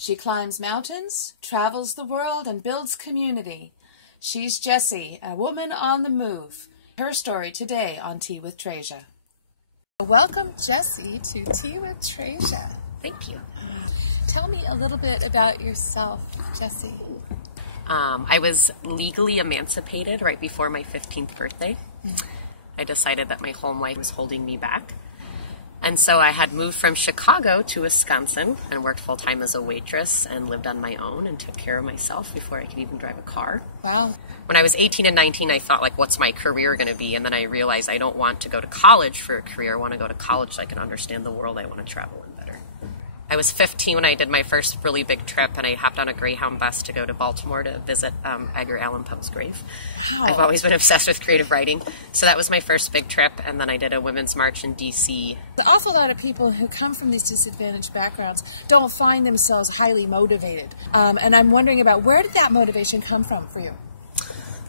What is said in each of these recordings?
She climbs mountains, travels the world, and builds community. She's Jessie, a woman on the move. Her story today on Tea with Trasia. Welcome, Jessie, to Tea with Trasia. Thank you. Tell me a little bit about yourself, Jessie. I was legally emancipated right before my 15th birthday. I decided that my home life was holding me back. And so I had moved from Chicago to Wisconsin and worked full-time as a waitress and lived on my own and took care of myself before I could even drive a car. Wow. When I was 18 and 19, I thought, like, what's my career going to be? And then I realized I don't want to go to college for a career. I want to go to college so I can understand the world. I want to travel in better. I was 15 when I did my first really big trip, and I hopped on a Greyhound bus to go to Baltimore to visit Edgar Allan Poe's grave. Wow. I've always been obsessed with creative writing. So that was my first big trip, and then I did a women's march in D.C. An awful lot of people who come from these disadvantaged backgrounds don't find themselves highly motivated. And I'm wondering about where did that motivation come from for you?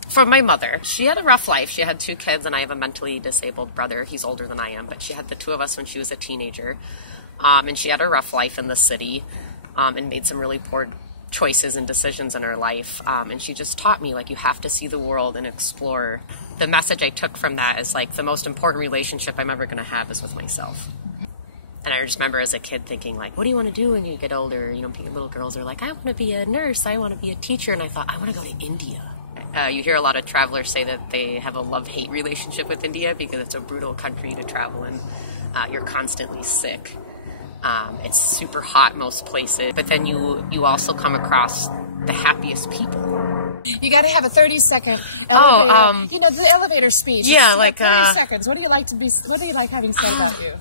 From my mother. She had a rough life. She had 2 kids, and I have a mentally disabled brother. He's older than I am, but she had the 2 of us when she was a teenager. And she had a rough life in the city and made some really poor choices and decisions in her life. And she just taught me, like, you have to see the world and explore. The message I took from that is, like, the most important relationship I'm ever going to have is with myself. And I just remember as a kid thinking, like, what do you want to do when you get older? You know, little girls are like, I want to be a nurse. I want to be a teacher. And I thought, I want to go to India. You hear a lot of travelers say that they have a love-hate relationship with India because it's a brutal country to travel in. You're constantly sick. It's super hot most places, but then you also come across the happiest people. You got to have a 30-second elevator. You know, the elevator speech. Yeah, it's like 30 seconds. What do you like having said about you?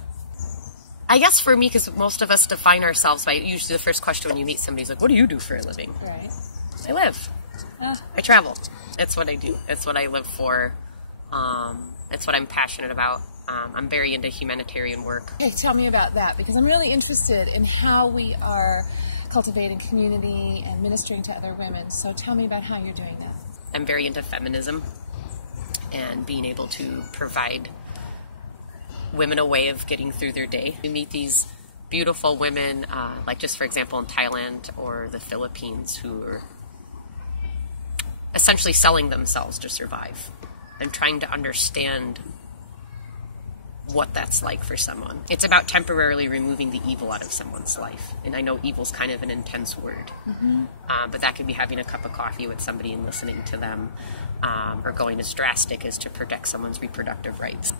I guess for me, because most of us define ourselves by usually the first question when you meet somebody is like, what do you do for a living? Right. I live. I travel. It's what I do. It's what I live for. It's what I'm passionate about. I'm very into humanitarian work. Okay, tell me about that, because I'm really interested in how we are cultivating community and ministering to other women. So tell me about how you're doing that. I'm very into feminism and being able to provide women a way of getting through their day. We meet these beautiful women, like just for example in Thailand or the Philippines, who are essentially selling themselves to survive and trying to understand what that's like for someone. It's about temporarily removing the evil out of someone's life. And I know evil's kind of an intense word, but that could be having a cup of coffee with somebody and listening to them, or going as drastic as to protect someone's reproductive rights.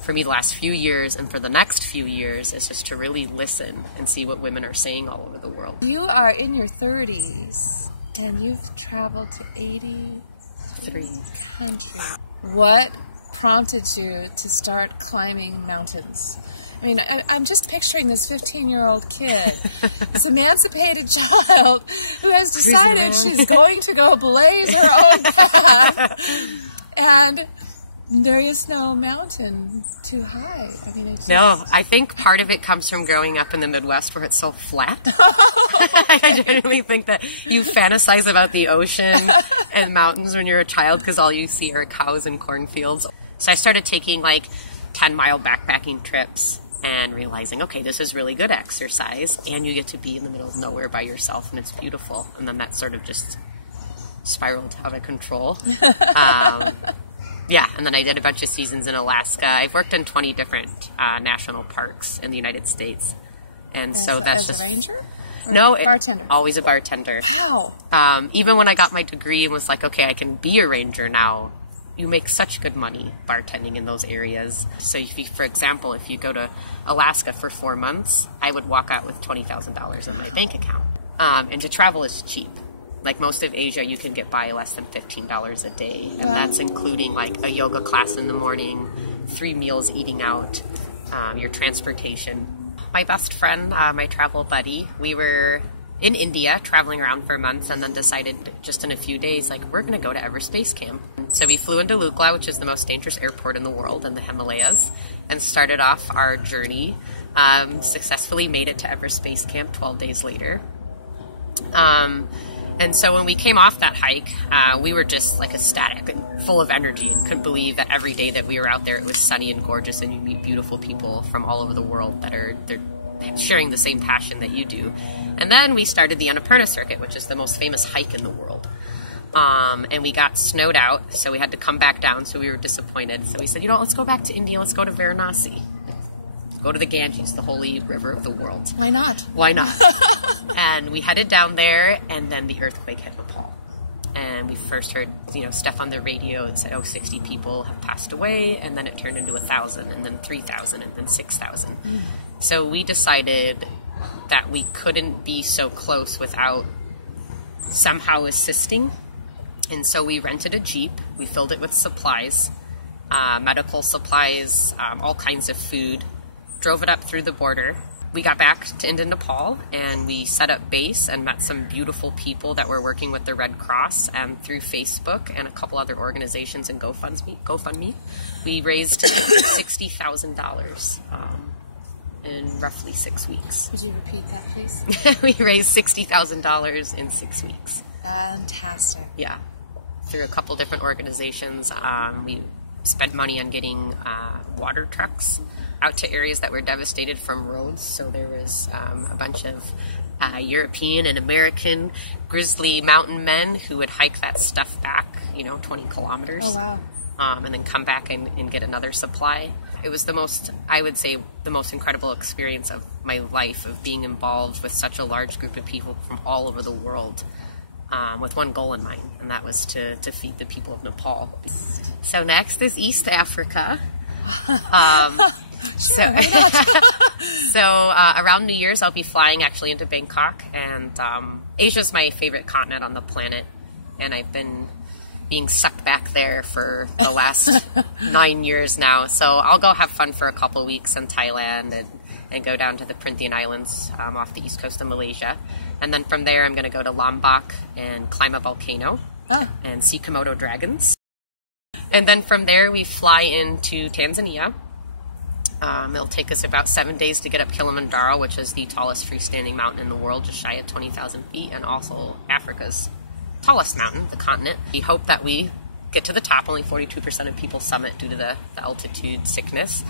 For me, the last few years and for the next few years is just to really listen and see what women are saying all over the world. You are in your 30s and you've traveled to 83 countries. What prompted you to start climbing mountains? I mean, I'm just picturing this 15-year-old kid, this emancipated child who has decided she's going to go blaze her own path, and there is no mountain too high. I mean, no, I think part of it comes from growing up in the Midwest where it's so flat. I genuinely think that you fantasize about the ocean and mountains when you're a child because all you see are cows and cornfields. So I started taking like 10-mile backpacking trips and realizing, okay, this is really good exercise and you get to be in the middle of nowhere by yourself and it's beautiful. And then that sort of just spiraled out of control. Yeah, and then I did a bunch of seasons in Alaska. I've worked in 20 different national parks in the United States. And so that's just... As a ranger? No, bartender? Always a bartender. Wow. Even when I got my degree and was like, okay, I can be a ranger now, you make such good money bartending in those areas. So if you, for example, if you go to Alaska for 4 months, I would walk out with $20,000 in my bank account. And to travel is cheap. Like most of Asia, you can get by less than $15 a day. And that's including like a yoga class in the morning, 3 meals eating out, your transportation. My best friend, my travel buddy, we were in India traveling around for months and then decided just in a few days, like, we're going to go to Everest Base Camp. So we flew into Lukla, which is the most dangerous airport in the world in the Himalayas, and started off our journey. Successfully made it to Everest Base Camp 12 days later. And so when we came off that hike, we were just like ecstatic and full of energy and couldn't believe that every day that we were out there it was sunny and gorgeous and you meet beautiful people from all over the world that are they're sharing the same passion that you do. And then we started the Annapurna Circuit, which is the most famous hike in the world. And we got snowed out, so we had to come back down, so we were disappointed. So we said, let's go back to India, let's go to Varanasi. Go to the Ganges, the holy river of the world. Why not? Why not? And we headed down there, and then the earthquake hit Nepal. And we first heard, stuff on the radio that said, 60 people have passed away, and then it turned into 1,000, and then 3,000, and then 6,000. So we decided that we couldn't be so close without somehow assisting. And so we rented a Jeep, we filled it with supplies, medical supplies, all kinds of food, drove it up through the border. We got back to India, Nepal, and we set up base and met some beautiful people that were working with the Red Cross, and through Facebook and a couple other organizations and GoFundMe, we raised $60,000 in roughly 6 weeks. Would you repeat that, please? We raised $60,000 in 6 weeks. Fantastic. Yeah. Through a couple different organizations. We spent money on getting water trucks out to areas that were devastated from roads. So there was a bunch of European and American grizzly mountain men who would hike that stuff back, 20 kilometers. Oh, wow. And then come back and get another supply. It was the most incredible experience of my life, of being involved with such a large group of people from all over the world, with one goal in mind, and that was to feed the people of Nepal. So next is East Africa. So around New Year's, I'll be flying actually into Bangkok, and Asia's my favorite continent on the planet, and I've been being sucked back there for the last 9 years now. So I'll go have fun for a couple weeks in Thailand and go down to the Perhentian Islands off the east coast of Malaysia. And then from there, I'm going to go to Lombok and climb a volcano and see Komodo dragons. And then from there, we fly into Tanzania. It'll take us about 7 days to get up Kilimanjaro, which is the tallest freestanding mountain in the world, just shy of 20,000 feet, and also Africa's tallest mountain, the continent. We hope that we get to the top. Only 42% of people summit due to the altitude sickness.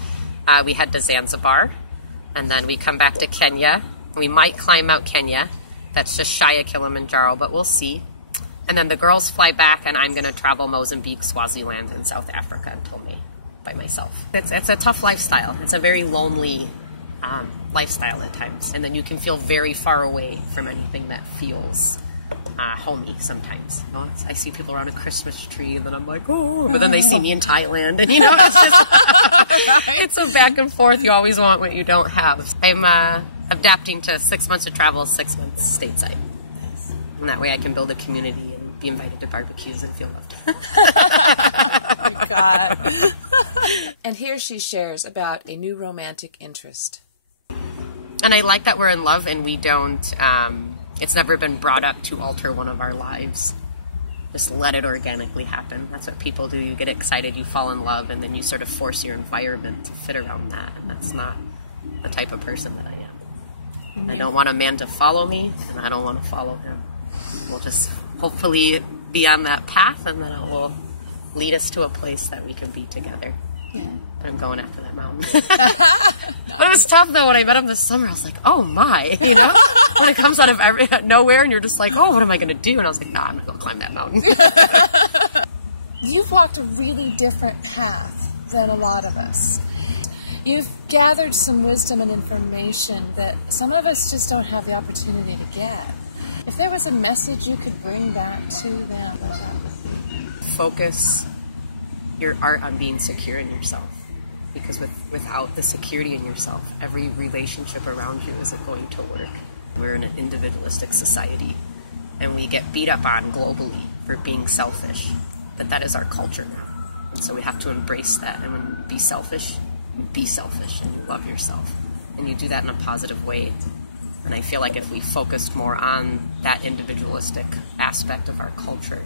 We head to Zanzibar, and then we come back to Kenya. We might climb Mount Kenya. That's just shy of Kilimanjaro, but we'll see. And then the girls fly back, and I'm going to travel Mozambique, Swaziland, and South Africa until May by myself. It's a tough lifestyle. It's a very lonely lifestyle at times. And then you can feel very far away from anything that feels homey sometimes. I see people around a Christmas tree, and then I'm like, oh, but then they see me in Thailand, and it's just, it's a back and forth. You always want what you don't have. I'm adapting to 6 months of travel, 6 months stateside. And that way I can build a community and be invited to barbecues and feel loved. Oh, God. And here she shares about a new romantic interest. And I like that we're in love and we don't, it's never been brought up to alter one of our lives. Just let it organically happen. That's what people do. You get excited, you fall in love, and then you sort of force your environment to fit around that. And that's not the type of person that I am. I don't want a man to follow me, and I don't want to follow him. We'll just hopefully be on that path, and then it will lead us to a place that we can be together. Yeah. I'm going after that mountain. But it was tough, though. When I met him this summer, I was like, oh, my, When it comes out of nowhere, and you're just like, oh, what am I going to do? And I was like, nah, I'm not going to climb that mountain. You've walked a really different path than a lot of us. You've gathered some wisdom and information that some of us just don't have the opportunity to get. If there was a message you could bring back to them, what that would be? Focus your art on being secure in yourself. Because without the security in yourself, every relationship around you isn't going to work. We're in an individualistic society, and we get beat up on globally for being selfish. But that is our culture now. And so we have to embrace that and be selfish, and you love yourself. And you do that in a positive way. And I feel like if we focused more on that individualistic aspect of our culture,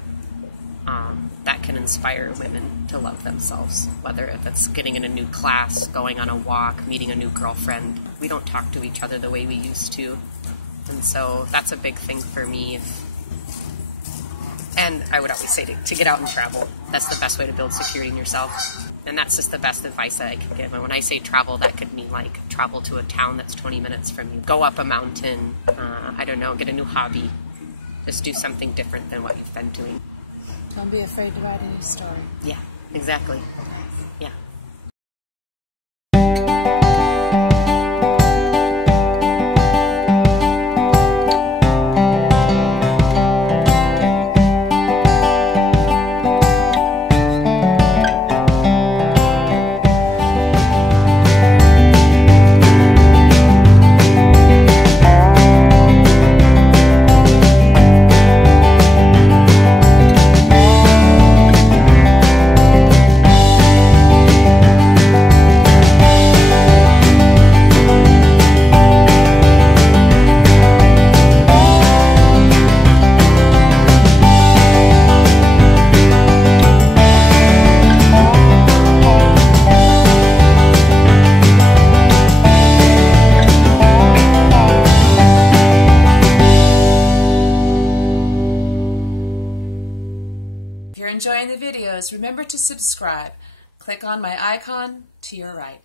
that can inspire women to love themselves, whether if it's getting in a new class, going on a walk, meeting a new girlfriend. We don't talk to each other the way we used to. And so that's a big thing for me. And I would always say to get out and travel. That's the best way to build security in yourself. And that's just the best advice that I can give. And when I say travel, that could mean like travel to a town that's 20 minutes from you. Go up a mountain, I don't know, get a new hobby. Just do something different than what you've been doing. Don't be afraid to write a new story. Yeah, exactly. Yeah. If you're enjoying the videos, remember to subscribe. Click on my icon to your right.